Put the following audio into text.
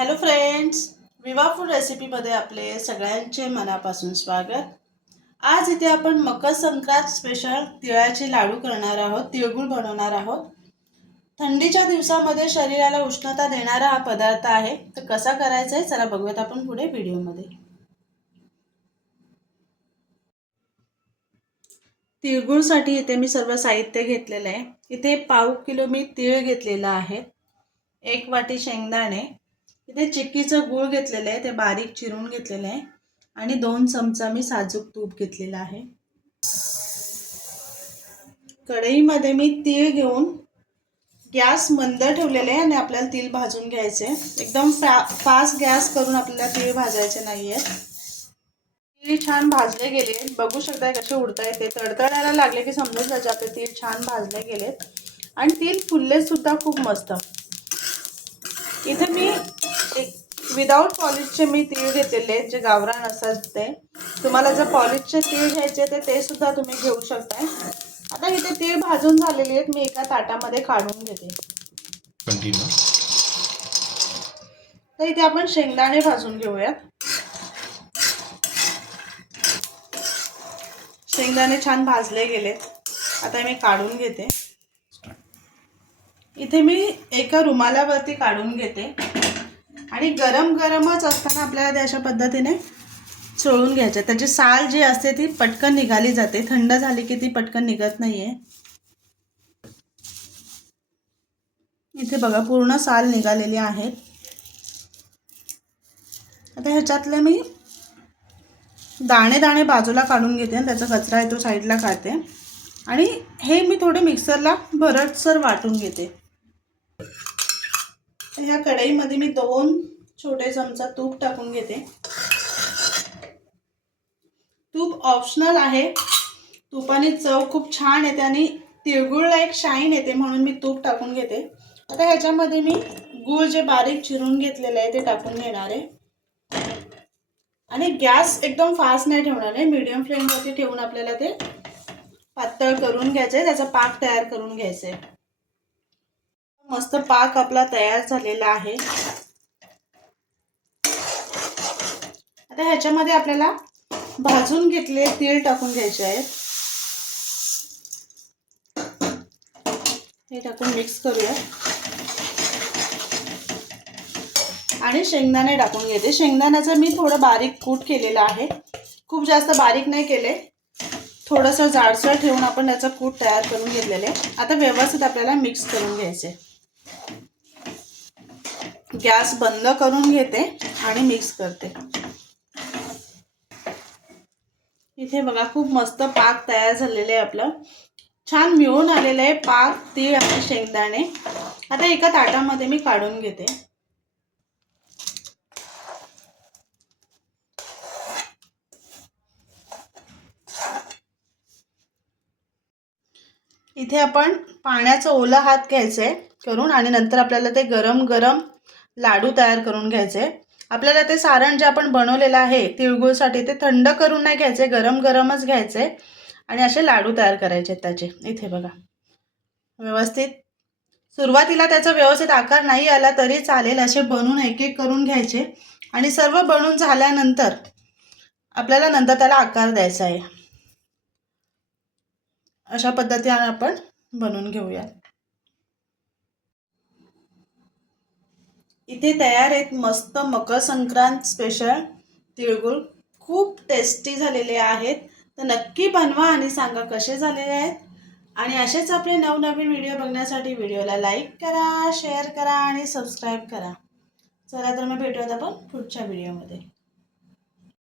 Hello friends Viva food रेसिपीमध्ये आपले सगळ्यांचे मनापासून स्वागत. आज इथे आपण मकर संक्रांत स्पेशल तिळाचे लाडू करणार आहोत तिळगुळ बनवणार आहोत. थंडीच्या दिवसामध्ये शरीराला उष्णता देणारा हा पदार्थ आहे. तर कसा करायचा आहे चला बघूयात आपण पुढे व्हिडिओमध्ये. तिळगुळसाठी इथे मी सर्व साहित्य घेतलेलं आहे. इथे पाव किलो मी तीळ घेतलेला आहे. एक वाटी शेंगदाणे इथे चिक्कीचं गूळ घेतलेलं आहे ते बारीक चिरून घेतलेलं आहे. आणि दोन चमचा मी साजूक तूप घेतलेलं आहे. कढईमध्ये मी तीळ घेऊन गॅस मंद ठेवलेले आहे आणि आपल्याला तीळ भाजून घ्यायचे एकदम फा फास्ट गॅस करून आपल्याला तीळ भाजायचे नाही आहेत. तीळ छान भाजले गेले बघू शकता कसे उडता येते तडतडायला लागले की समजून जायचे आपले तीळ छान भाजले गेलेत. आणि तीळ फुलले सुद्धा खूप मस्त. इथे मी एक विदाऊट पॉलिशचे मी तीळ घेतलेले जे गावरान असतात ते. तुम्हाला जर पॉलिशचे तीळ घ्यायचे तर ते सुद्धा तुम्ही घेऊ शकताय. आता इथे तीळ भाजून झालेली आहेत मी एका ताटामध्ये काढून घेते. तर इथे आपण शेंगदाणे भाजून घेऊयात. शेंगदाणे छान भाजले गेलेत. आता मी काढून घेते. इथे मी एका रुमालावरती काढून घेते. आणि गरम गरमच असताना आपल्याला ते अशा पद्धतीने चोळून घ्यायचे. त्याची साल जी असते ती पटकन निघाली जाते. थंड झाली की ती पटकन निघत नाहीये. इथे बघा पूर्ण साल निघालेली आहे. आता ह्याच्यातले मी दाणे दाणे बाजूला काढून घेते आणि त्याचा कचरा आहे तो साईडला काढते. आणि हे मी थोडे मिक्सरला भरटसर वाटून घेते. ह्या कढईमध्ये मी दोन छोटे चमचा तूप टाकून घेते. तूप ऑप्शनल आहे. तुपाने चव खूप छान येते आणि तिळगुळला एक शाईन येते म्हणून मी तूप टाकून घेते. आता ह्याच्यामध्ये मी गूळ जे बारीक चिरून घेतलेलं आहे ते टाकून घेणार आहे. आणि गॅस एकदम फास्ट नाही ठेवणार आहे. मीडियम फ्लेमवरती ठेवून आपल्याला ते पातळ करून घ्यायचं आहे. त्याचा पाक तयार करून घ्यायचा आहे. मस्त पाक आपला तयार झालेला आहे. आता ह्याच्यामध्ये आपल्याला भाजून घेतले तीळ टाकून घ्यायचे आहेत. हे टाकून मिक्स करूया. आणि शेंगदाणे टाकून घेते. शेंगदाण्याचं मी थोडं बारीक कूट केलेलं आहे. खूप जास्त बारीक नाही केले. थोडंसं जाडसर ठेवून आपण त्याचं कूट तयार करून घेतलेले आता व्यवस्थित आपल्याला मिक्स करून घ्यायचे. गॅस बंद करून घेते आणि मिक्स करते. इथे बघा खूप मस्त पाक तयार झालेलं आहे आपलं. छान मिळून आलेलं आहे पाक तीळ आणि शेंगदाणे. आता एका ताटामध्ये मी काढून घेते. इथे आपण पाण्याचा ओला हात घ्यायचा आहे करून आणि नंतर आपल्याला ते गरम गरम लाडू तयार करून घ्यायचे. आपल्याला ते सारण जे आपण बनवलेलं आहे तिळगुळसाठी ते थंड करून नाही घ्यायचे गरम गरमच घ्यायचे. आणि असे लाडू तयार करायचे त्याचे. इथे बघा. व्यवस्थित. सुरुवातीला त्याचा व्यवस्थित आकार नाही आला तरी चालेल असे बनवून एक एक करून घ्यायचे. आणि सर्व बनवून झाल्यानंतर आपल्याला नंतर त्याला आकार द्यायचा आहे. अशा पद्धतीने आपण बनवून घेऊया इथे तयार आहेत मस्त मकर संक्रांत स्पेशल तिळगुळ. खूप टेस्टी झालेले आहेत. तर नक्की बनवा आणि सांगा कसे झालेले आहेत. आणि असेच आपले नवनवीन व्हिडिओ बघण्यासाठी व्हिडिओला लाईक करा शेअर करा आणि सबस्क्राईब करा. चला तर मग भेटूयात आपण पुढच्या व्हिडिओमध्ये